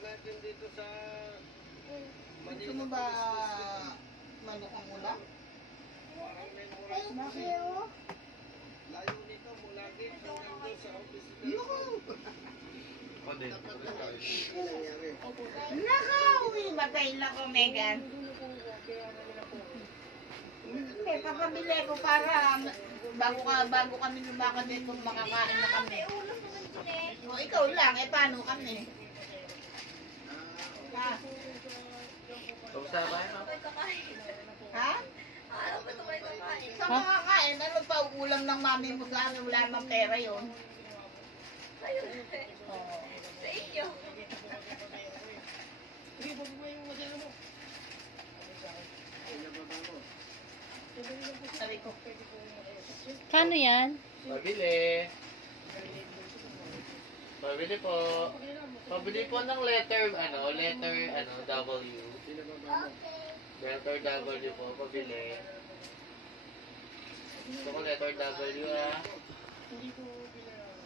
natin dito sa Manila. Gusto mo ba manok ang ulam? Bakit? Layo nito mula dito hanggang doon sa office. Nakauwi matay na ko, Megan. Eh, papabili ko para bago kami lumakad dito, makakain na kami. O, ikaw lang, eh, paano kami? Ha? Kamusta ba yun? Ha? Sa makakain, ano pa ulam ng mami mo sa amin? Wala namang pera yun. Oo. Sa inyo. Sabi ko. Kano yan? Pabili. Pabili po. Pabili po ng letter W. Letter W po, pabili. Gusto ko letter W ha.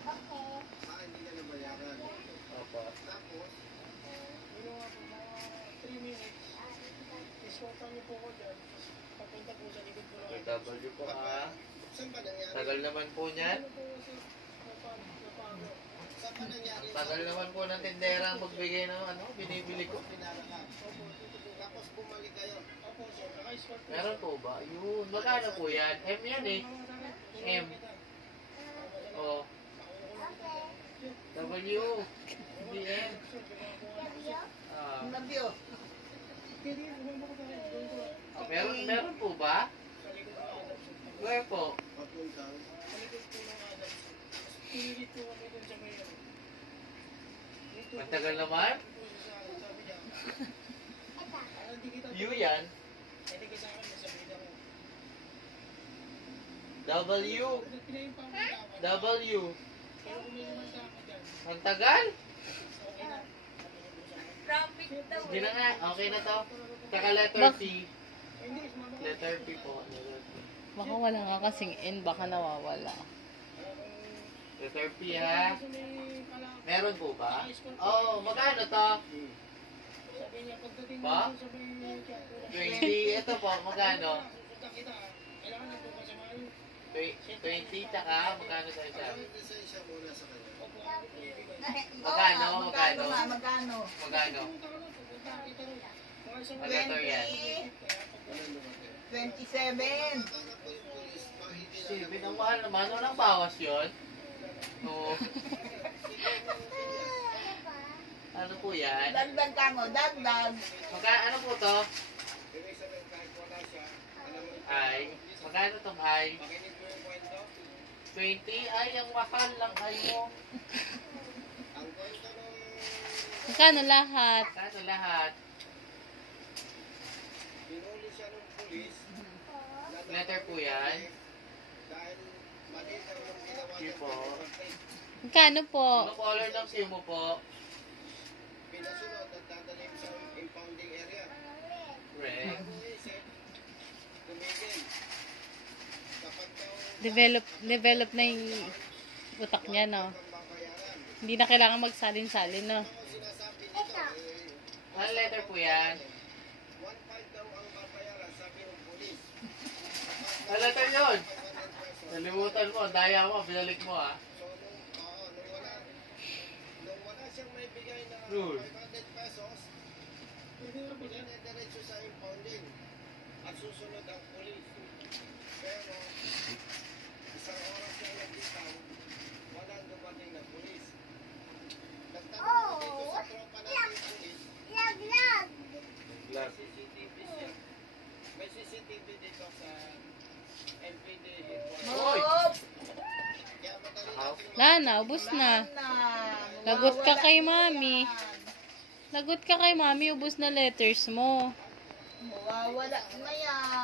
Hindi ka nabayaran. Opo. Tapos, ginawa po mga 3 minutes. Iskota niyo po ko dyan. Papunta po sa likod po lang. Letter W po ha. Saan ba nangyari? Tagal naman po niyan. Ano po kasi napago? Saan ba nangyari? Tagal naman po ng tindera magbigay ng binibili ko. Pinarakan. Opo, dito po. Tapos bumalik kayo. Opo, sir. Naka-escort po. Meron po ba? Yun. Magkano po yan? M yan eh. M. O. W. Hindi M. Ah. Nabyo. Meron po ba? Where po? Papuntang. Sa likod po ng Adams. Pinilit po kami dun sa mayor. Dito Ang tagal naman. po siya sa sabi niya. Hindi kita U yan. hindi ka sa akin sabi niya ko. W. Pinayin pa ako dapat. W. Pero kung may naman sa akin dyan. Ang tagal? Okay na. Traffic daw. Hindi na nga. Okay na to. Saka letter C. Hindi, sumama ko. Letter P po. Letter P. Baka wala nga kasing N, baka nawawala. Letter P ha. Sa may pala. Meron po ba? Oh, magkano to? Sabi niya, pagdating Pa? mo sa may kaya. 20. Ito po, magkano? Punta kita. Kailangan na po kasamahan. 20 tsaka magkano tayo sabi? Lisensya muna sa kanya. Opo, ako po ibigay. Magkano? Oo, Magkano? nga, magkano? Magkano? Pupunta ka lang, pupunta kita rin. Mga isang Ang letter yan. 27. Silbi ng mahal naman. Walang bawas yun. Oo. Ano po yan? Dagdag ka mo, dagdag. Ano po to? Ay. Magkano tong ay? 20? Ay, ang mahal lang ay mo. Magkano lahat? Magkano lahat? Pinuli siya ng pulis. Letter po yan. Dahil mali daw yung ginawa Q niya. po. Magkano po? Ano color ng Q mo po? Pinasunod at dadalhin sa impounding area. Red. Isip, tumigil. Kapag daw Develop na yung utak niya, no? ang babayaran. Hindi na kailangan magsalin-salin, no? Ang sinasabi nito, Ano letter po yan? 1.5 daw ang babayaran, sabi ng pulis. Ano letter yun? 500 pesos. Nalimutan mo. Daya mo. Binalik mo ah. So, nung wala siyang may bigay na Rule. 500 pesos, diretso sa impounding at susunod ang pulis. Pero, isang oras siya nagbitaw, walang dumating na pulis. Nagtanong ko dito sa tropa natin pulis, Glass. CCTV siya. May CCTV dito sa MPD Hoy! headquarters. Kaya madali natin Wala na, ubus na. Lagot ka kay mami. Lagot ka kay mami, ubus na letters mo. Mawawala na yan.